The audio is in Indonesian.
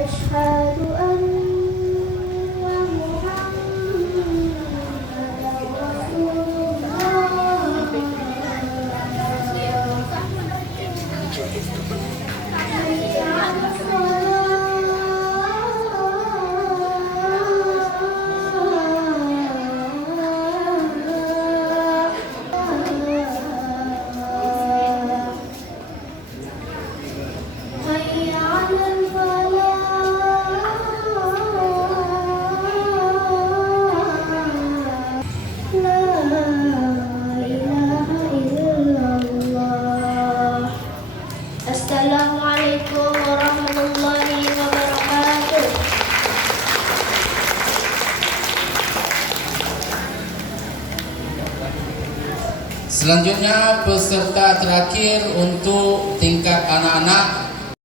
أشهد أن محمدا رسول الله حي على الصلاة حي على الفلاح لا إله إلا الله. Assalamualaikum warahmatullahi wabarakatuh. Selanjutnya peserta terakhir untuk tingkat anak-anak